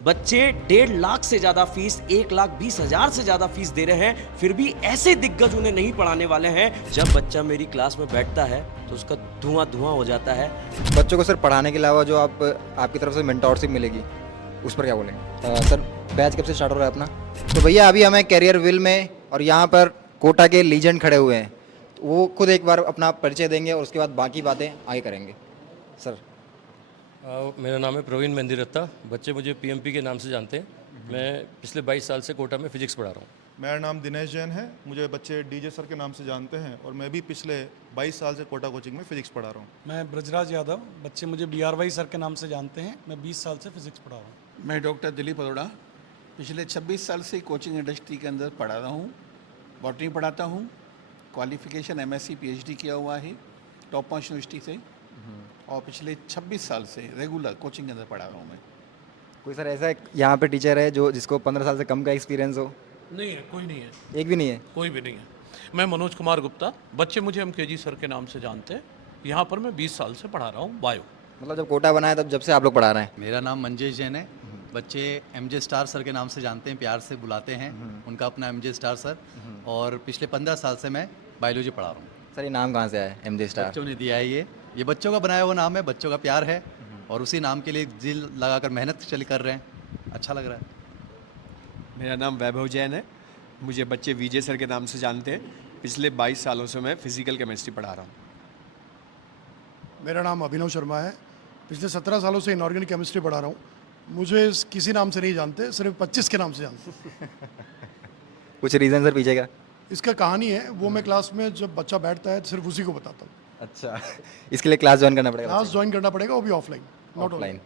बच्चे 1.5 लाख से ज्यादा फीस, 1,20,000 से ज्यादा फीस दे रहे हैं, फिर भी ऐसे दिग्गज उन्हें नहीं पढ़ाने वाले हैं। जब बच्चा मेरी क्लास में बैठता है तो उसका धुआं धुआं हो जाता है। बच्चों को सिर्फ पढ़ाने के अलावा जो आपकी तरफ से मेंटोरशिप मिलेगी उस पर क्या बोलेंगे? सर, बैच कब से स्टार्ट हो रहा है अपना? तो भैया अभी हमें कैरियर विल में और यहाँ पर कोटा के लीजेंड खड़े हुए हैं, तो वो खुद एक बार अपना परिचय देंगे और उसके बाद बाकी बातें आगे करेंगे। सर। मेरा नाम है प्रवीण मेहंदीरत्ता। बच्चे मुझे पीएमपी के नाम से जानते हैं। मैं पिछले 22 साल से कोटा में फिजिक्स पढ़ा रहा हूँ। मेरा नाम दिनेश जैन है। मुझे बच्चे डीजे सर के नाम से जानते हैं और मैं भी पिछले 22 साल से कोटा कोचिंग में फिजिक्स पढ़ा रहा हूँ। मैं ब्रजराज यादव, बच्चे मुझे BRY सर के नाम से जानते हैं। मैं 20 साल से फिजिक्स पढ़ा रहा हूँ। मैं डॉक्टर दिलीप अरोड़ा, पिछले 26 साल से कोचिंग इंडस्ट्री के अंदर पढ़ा रहा हूँ। बॉटनी पढ़ाता हूँ। क्वालिफिकेशन MSc PhD किया हुआ है टॉप 5 यूनिवर्सिटी से, और पिछले 26 साल से रेगुलर कोचिंग के अंदर पढ़ा रहा हूँ मैं। कोई सर ऐसा यहाँ पे टीचर है जो जिसको 15 साल से कम का एक्सपीरियंस हो? नहीं है, कोई नहीं है, एक भी नहीं है? कोई भी नहीं है। मैं मनोज कुमार गुप्ता, बच्चे मुझे MKG सर के नाम से जानते हैं। यहाँ पर मैं 20 साल से पढ़ा रहा हूँ बायो। मतलब जब कोटा बना है तब जब से आप लोग पढ़ा रहे हैं? मेरा नाम मंजेश जैन है। बच्चे MJ स्टार सर के नाम से जानते हैं, प्यार से बुलाते हैं। उनका अपना MJ स्टार सर। और पिछले 15 साल से मैं बायोलॉजी पढ़ा रहा हूँ। सर ये नाम कहाँ से आया है MJ स्टार? बच्चों ने दिया है ये बच्चों का बनाया हुआ नाम है, बच्चों का प्यार है और उसी नाम के लिए दिल लगाकर मेहनत चल रहे हैं। अच्छा लग रहा है। मेरा नाम वैभव जैन है। मुझे बच्चे VJ सर के नाम से जानते हैं। पिछले 22 सालों से मैं फिजिकल केमिस्ट्री पढ़ा रहा हूँ। मेरा नाम अभिनव शर्मा है। पिछले 17 सालों से इनऑर्गेनिक केमिस्ट्री पढ़ा रहा हूँ। मुझे किसी नाम से नहीं जानते, सिर्फ 25 के नाम से जानते। कुछ रीज़न सर पीछे का? इसका कहानी है, वो मैं क्लास में जब बच्चा बैठता है सिर्फ उसी को बताता हूँ। अच्छा। इसके लिए क्लास ज्वाइन करना पड़ेगा? क्लास ज्वाइन करना पड़ेगा, वो भी ऑफलाइन, नॉट ऑफलाइन।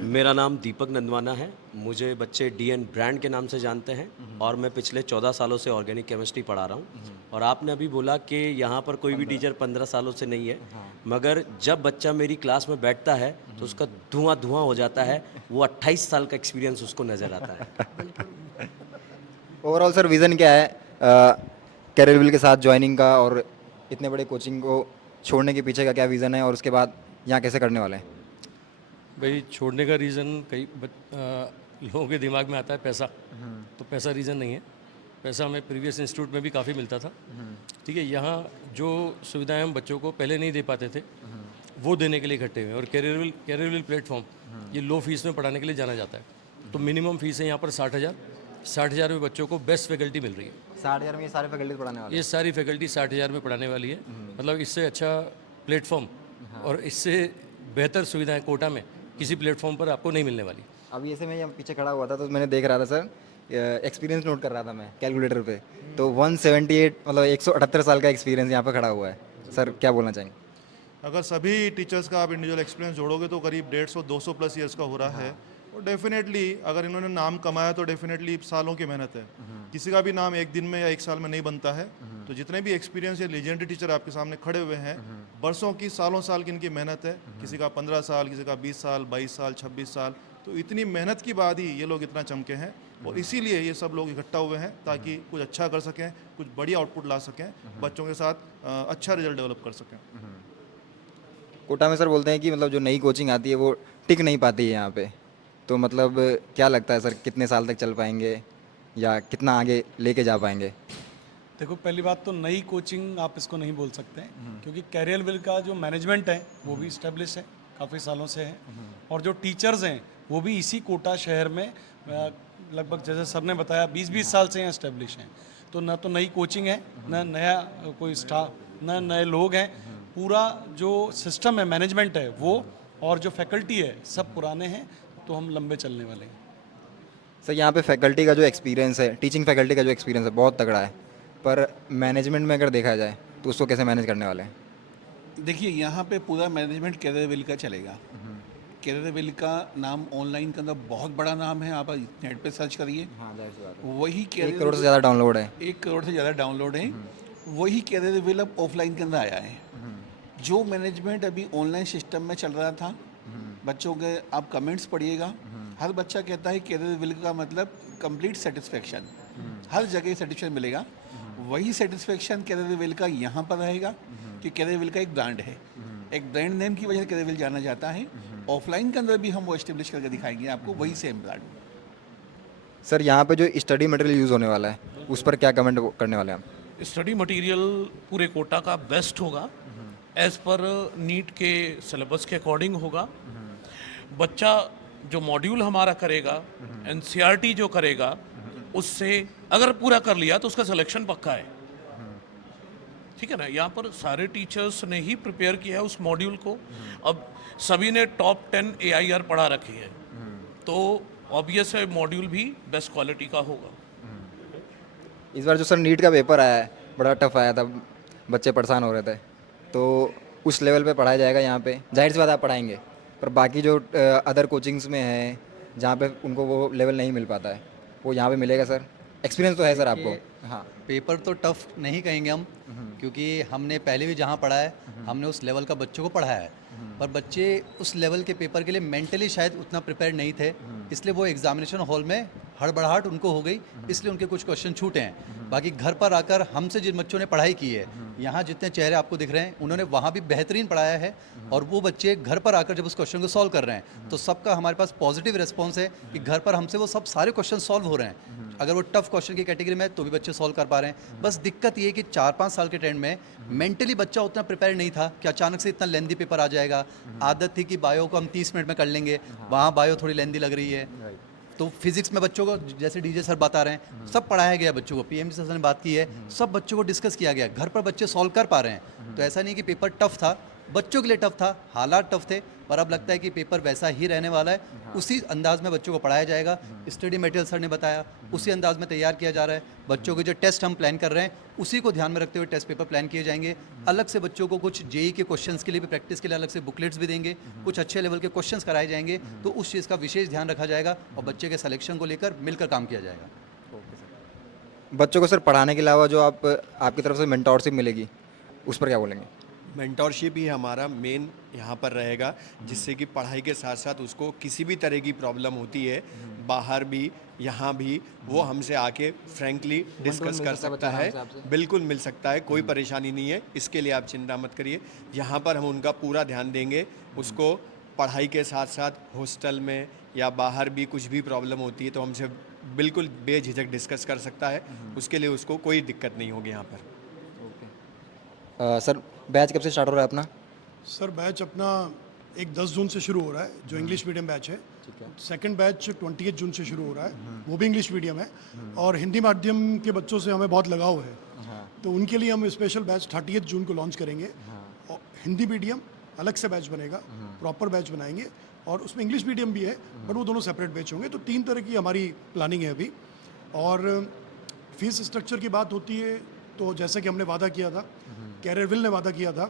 मेरा नाम दीपक नंदवाना है। मुझे बच्चे DN ब्रांड के नाम से जानते हैं और मैं पिछले 14 सालों से ऑर्गेनिक केमिस्ट्री पढ़ा रहा हूँ। और आपने अभी बोला कि यहाँ पर कोई भी टीचर 15 सालों से नहीं है, मगर जब बच्चा मेरी क्लास में बैठता है तो उसका धुआं धुआं हो जाता है। वो 28 साल का एक्सपीरियंस उसको नज़र आता है। ओवरऑल सर विज़न क्या है कैरियर विल के साथ ज्वाइनिंग का, और इतने बड़े कोचिंग को छोड़ने के पीछे का क्या विज़न है, और उसके बाद यहाँ कैसे करने वाले हैं? भाई छोड़ने का रीज़न लोगों के दिमाग में आता है पैसा। तो पैसा रीज़न नहीं है। पैसा हमें प्रीवियस इंस्टीट्यूट में भी काफ़ी मिलता था। ठीक है, यहाँ जो सुविधाएं हम बच्चों को पहले नहीं दे पाते थे वो देने के लिए इकट्ठे हुए। और कैरियर विल प्लेटफॉर्म ये लो फीस में पढ़ाने के लिए जाना जाता है। तो मिनिमम फीस है यहाँ पर 60,000 में बच्चों को बेस्ट फैकल्टी मिल रही है। 60,000 में ये सारे फैकल्टी पढ़ाने वाले ये सारी फैकल्टी 60,000 में पढ़ाने वाली है। मतलब इससे अच्छा प्लेटफॉर्म और इससे बेहतर सुविधाएं कोटा में किसी प्लेटफॉर्म पर आपको नहीं मिलने वाली। अभी ऐसे मैं यहाँ पीछे खड़ा हुआ था तो मैंने देख रहा था सर, एक्सपीरियंस नोट कर रहा था मैं कैलकुलेटर पे, तो 178 मतलब 178 साल का एक्सपीरियंस यहाँ पे खड़ा हुआ है। सर क्या बोलना चाहेंगे? अगर सभी टीचर्स का आप इंडिविजुअल एक्सपीरियंस जोड़ोगे तो करीब 150-200 प्लस ईयर्स का हो रहा है। और डेफिनेटली अगर इन्होंने नाम कमाया तो डेफिनेटली सालों की मेहनत है। किसी का भी नाम एक दिन में या एक साल में नहीं बनता है। तो जितने भी एक्सपीरियंस या लीजेंडरी टीचर आपके सामने खड़े हुए हैं, बरसों की, सालों साल की इनकी मेहनत है। किसी का 15 साल, किसी का 20 साल, 22 साल, 26 साल। तो इतनी मेहनत के बाद ही ये लोग इतना चमके हैं और इसीलिए ये सब लोग इकट्ठा हुए हैं ताकि कुछ अच्छा कर सकें, कुछ बड़ी आउटपुट ला सकें, बच्चों के साथ अच्छा रिजल्ट डेवलप कर सकें। कोटा में सर बोलते हैं कि मतलब जो नई कोचिंग आती है वो टिक नहीं पाती है यहाँ पे, तो मतलब क्या लगता है सर कितने साल तक चल पाएंगे या कितना आगे लेके जा पाएंगे? देखो, पहली बात तो नई कोचिंग आप इसको नहीं बोल सकते हैं, क्योंकि कैरियर विल का जो मैनेजमेंट है वो भी इस्टेब्लिश है, काफ़ी सालों से है। और जो टीचर्स हैं वो भी इसी कोटा शहर में लगभग, जैसे सर ने बताया, 20-20 साल से यहाँ इस्टेब्लिश हैं। तो ना तो नई कोचिंग है, ना नया कोई स्टाफ, ना नए लोग हैं। पूरा जो सिस्टम है, मैनेजमेंट है वो, और जो फैकल्टी है, सब पुराने हैं। तो हम लंबे चलने वाले हैं। सर यहाँ पे फैकल्टी का जो एक्सपीरियंस है, टीचिंग फैकल्टी का जो एक्सपीरियंस है बहुत तगड़ा है, पर मैनेजमेंट में अगर देखा जाए तो उसको कैसे मैनेज करने वाले हैं? देखिए, यहाँ पे पूरा मैनेजमेंट कैरियर विल का चलेगा। कैरियर विल का नाम ऑनलाइन के अंदर बहुत बड़ा नाम है, आप नेट पे सर्च करिए। हाँ, वही 1 करोड़ से ज़्यादा डाउनलोड है। 1 करोड़ से ज़्यादा डाउनलोड है। वही कैरियर विल अब ऑफलाइन के अंदर आया है। जो मैनेजमेंट अभी ऑनलाइन सिस्टम में चल रहा था, बच्चों के आप कमेंट्स पढ़िएगा, हर बच्चा कहता है कैरियर विल का मतलब कंप्लीट सेटिस्फेक्शन, हर जगह सेटिस्फेक्शन मिलेगा। वही सेटिस्फेक्शन कैरियर विल का यहाँ पर रहेगा कि कैरियर विल का एक ब्रांड है, एक ब्रांड नेम की वजह से कैरियर विल जाना जाता है। ऑफलाइन के अंदर भी हम वो एस्टेब्लिश करके दिखाएंगे आपको, वही सेम प्लान। सर यहाँ पे जो स्टडी मटेरियल यूज़ होने वाला है उस पर क्या कमेंट करने वाले हैं आप? स्टडी मटेरियल पूरे कोटा का बेस्ट होगा, एज पर नीट के सिलेबस के अकॉर्डिंग होगा। बच्चा जो मॉड्यूल हमारा करेगा, एनसीईआरटी जो करेगा, उससे अगर पूरा कर लिया तो उसका सिलेक्शन पक्का है। ठीक है ना, यहाँ पर सारे टीचर्स ने ही प्रिपेयर किया है उस मॉड्यूल को। अब सभी ने टॉप 10 AIR पढ़ा रखी है, तो ऑब्वियस है मॉड्यूल भी बेस्ट क्वालिटी का होगा। इस बार जो सर नीट का पेपर आया है बड़ा टफ आया था, बच्चे परेशान हो रहे थे, तो उस लेवल पे पढ़ाया जाएगा यहाँ पे? जाहिर सी बात आप पढ़ाएंगे, पर बाकी जो अदर कोचिंग्स में है जहाँ पे उनको वो लेवल नहीं मिल पाता है, वो यहाँ पे मिलेगा सर? एक्सपीरियंस तो है सर आपको? हाँ। पेपर तो टफ नहीं कहेंगे हम, क्योंकि हमने पहले भी जहाँ पढ़ा है हमने उस लेवल का बच्चों को पढ़ाया है, पर बच्चे उस लेवल के पेपर के लिए मेंटली शायद उतना प्रिपेयर नहीं थे, इसलिए वो एग्जामिनेशन हॉल में हड़बड़ाहट उनको हो गई, इसलिए उनके कुछ क्वेश्चन छूटे हैं। बाकी घर पर आकर हमसे जिन बच्चों ने पढ़ाई की है, यहाँ जितने चेहरे आपको दिख रहे हैं, उन्होंने वहाँ भी बेहतरीन पढ़ाया है, और वो बच्चे घर पर आकर जब उस क्वेश्चन को सॉल्व कर रहे हैं तो सबका हमारे पास पॉजिटिव रिस्पॉन्स है कि घर पर हमसे वो सब सारे क्वेश्चन सॉल्व हो रहे हैं। अगर वो टफ क्वेश्चन की कैटेगरी में है तो भी बच्चे सॉल्व कर पा रहे हैं। बस दिक्कत ये है कि 4-5 साल के ट्रेंड में मेंटली बच्चा उतना प्रिपेयर नहीं था कि अचानक से इतना लेंदी पेपर आ जाएगा। आदत थी कि बायो को हम 30 मिनट में कर लेंगे, वहाँ बायो थोड़ी लेंदी लग रही है। तो फिजिक्स में बच्चों को, जैसे डीजे सर बता रहे हैं, सब पढ़ाया गया बच्चों को, पीएम सर ने बात की है, सब बच्चों को डिस्कस किया गया, घर पर बच्चे सॉल्व कर पा रहे हैं। तो ऐसा नहीं कि पेपर टफ था, बच्चों के लिए टफ था, हालात टफ थे, पर अब लगता है कि पेपर वैसा ही रहने वाला है। उसी अंदाज में बच्चों को पढ़ाया जाएगा, स्टडी मटेरियल सर ने बताया उसी अंदाज में तैयार किया जा रहा है। बच्चों के जो टेस्ट हम प्लान कर रहे हैं उसी को ध्यान में रखते हुए टेस्ट पेपर प्लान किए जाएंगे। अलग से बच्चों को कुछ जेई के क्वेश्चंस के लिए भी प्रैक्टिस के लिए अलग से बुकलेट्स भी देंगे, कुछ अच्छे लेवल के क्वेश्चंस कराए जाएंगे, तो उस चीज़ का विशेष ध्यान रखा जाएगा और बच्चे के सिलेक्शन को लेकर मिलकर काम किया जाएगा। बच्चों को सर पढ़ाने के अलावा जो आपकी तरफ से मेंटोरशिप मिलेगी उस पर क्या बोलेंगे? मेंटोरशिप ही हमारा मेन यहाँ पर रहेगा, जिससे कि पढ़ाई के साथ साथ उसको किसी भी तरह की प्रॉब्लम होती है, बाहर भी यहाँ भी, वो हमसे आके फ्रैंकली डिस्कस कर सकता है। बिल्कुल मिल सकता है, कोई परेशानी नहीं है, इसके लिए आप चिंता मत करिए। यहाँ पर हम उनका पूरा ध्यान देंगे। उसको पढ़ाई के साथ साथ हॉस्टल में या बाहर भी कुछ भी प्रॉब्लम होती है तो हमसे बिल्कुल बेझिझक डिस्कस कर सकता है। उसके लिए उसको कोई दिक्कत नहीं होगी यहाँ पर। सर बैच कब से स्टार्ट हो रहा है अपना? सर बैच अपना 10 जून से शुरू हो रहा है, जो इंग्लिश मीडियम बैच है। सेकंड बैच 28 जून से शुरू हो रहा है, वो भी इंग्लिश मीडियम है, और हिंदी माध्यम के बच्चों से हमें बहुत लगाव है, तो उनके लिए हम स्पेशल बैच 30 जून को लॉन्च करेंगे। और हिंदी मीडियम अलग से बैच बनेगा, प्रॉपर बैच बनाएंगे, और उसमें इंग्लिश मीडियम भी है, बट वो दोनों सेपरेट बैच होंगे। तो 3 तरह की हमारी प्लानिंग है अभी। और फीस स्ट्रक्चर की बात होती है तो जैसे कि हमने वादा किया था, कैरियरविल ने वादा किया था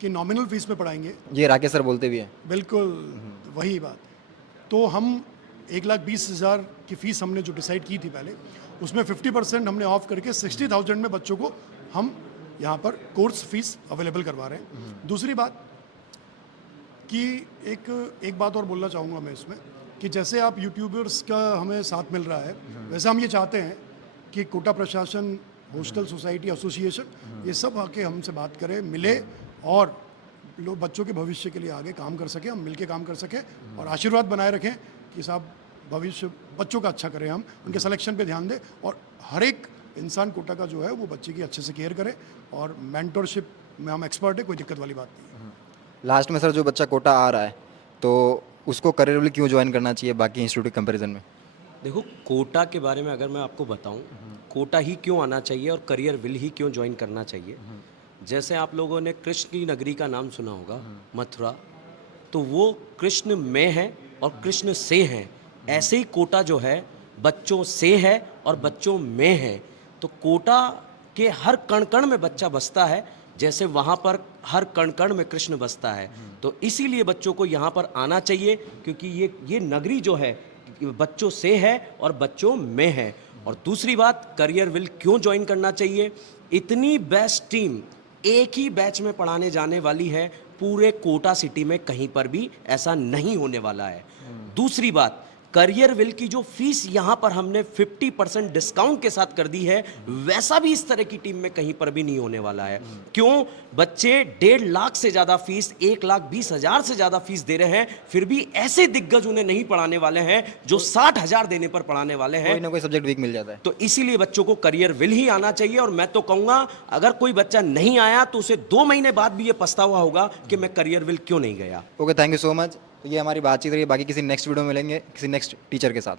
कि नॉमिनल फीस में पढ़ाएंगे। ये राकेश सर बोलते भी हैं। बिल्कुल वही बात। तो हम 1,20,000 की फ़ीस हमने जो डिसाइड की थी पहले, उसमें 50% हमने ऑफ करके 60,000 में बच्चों को हम यहाँ पर कोर्स फीस अवेलेबल करवा रहे हैं। दूसरी बात कि एक बात और बोलना चाहूँगा मैं इसमें, कि जैसे आप यूट्यूबर्स का हमें साथ मिल रहा है, वैसे हम ये चाहते हैं कि कोटा प्रशासन, हॉस्टल सोसाइटी एसोसिएशन, ये सब आके हमसे बात करें, मिले, और लोग बच्चों के भविष्य के लिए आगे काम कर सकें, हम मिलके काम कर सकें, और आशीर्वाद बनाए रखें कि साहब भविष्य बच्चों का अच्छा करें, हम उनके सिलेक्शन पे ध्यान दें, और हर एक इंसान कोटा का जो है वो बच्चे की अच्छे से केयर करे, और मेंटरशिप में हम एक्सपर्ट है, कोई दिक्कत वाली बात नहीं है। लास्ट में सर जो बच्चा कोटा आ रहा है तो उसको करियर क्यों ज्वाइन करना चाहिए बाकी इंस्टीट्यूट के कंपेरिजन में? देखो, कोटा के बारे में अगर मैं आपको बताऊं, कोटा ही क्यों आना चाहिए और करियर विल ही क्यों ज्वाइन करना चाहिए। जैसे आप लोगों ने कृष्ण की नगरी का नाम सुना होगा, मथुरा, तो वो कृष्ण में है और कृष्ण से है। ऐसे ही कोटा जो है बच्चों से है और बच्चों में है। तो कोटा के हर कण कण में बच्चा बसता है, जैसे वहाँ पर हर कण कण में कृष्ण बसता है। तो इसीलिए बच्चों को यहाँ पर आना चाहिए, क्योंकि ये नगरी जो है बच्चों से है और बच्चों में है। और दूसरी बात, करियर विल क्यों ज्वाइन करना चाहिए? इतनी बेस्ट टीम एक ही बैच में पढ़ाने जाने वाली है, पूरे कोटा सिटी में कहीं पर भी ऐसा नहीं होने वाला है। दूसरी बात, करियर विल की जो फीस यहां पर हमने 50% डिस्काउंट के साथ कर दी है, वैसा भी इस तरह की टीम में कहीं पर भी नहीं होने वाला है। क्यों? बच्चे 1.5 लाख से ज्यादा फीस, 1,20,000 से ज्यादा फीस दे रहे हैं, फिर भी ऐसे दिग्गज उन्हें नहीं पढ़ाने वाले हैं जो 60,000 देने पर पढ़ाने वाले हैं। कोई ना कोई सब्जेक्ट वीक मिल जाता है। तो इसीलिए बच्चों को करियर विल ही आना चाहिए। और मैं तो कहूंगा अगर कोई बच्चा नहीं आया तो उसे 2 महीने बाद भी ये पछतावा होगा कि मैं करियर विल क्यों नहीं गया। Okay, thank you so much. तो ये हमारी बातचीत रही, बाकी किसी नेक्स्ट वीडियो में मिलेंगे किसी नेक्स्ट टीचर के साथ।